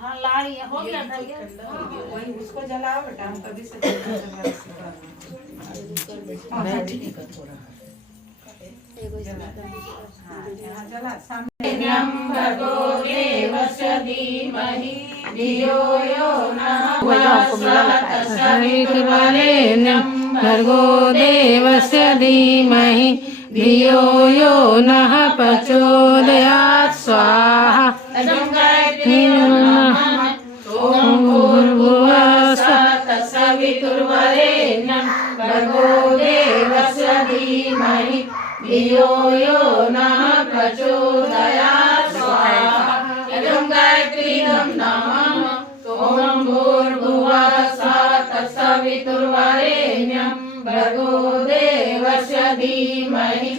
हाँ लाड़ी हो गया था ये। वही उसको जलाओ बेटा, हम तभी से जला सामने भर्गो देवस्य धीमहि धियो यो नः सवितुर्वरेण्यं भर्गो देवस्य धीमहि धियो यो नः प्रचोदयात् स्वाहा। ॐ भूर्भुवः स्वः तत्सवितुर्वरेण्यं भर्गो देवस्य धीमहि धियो यो नः प्रचोदयात् स्वाहा। इदं गायत्रीदं नमः। ॐ भूर्भुवः स्वः तत्सवितुर्वरेण्यं भर्गो देवस्य धीमहि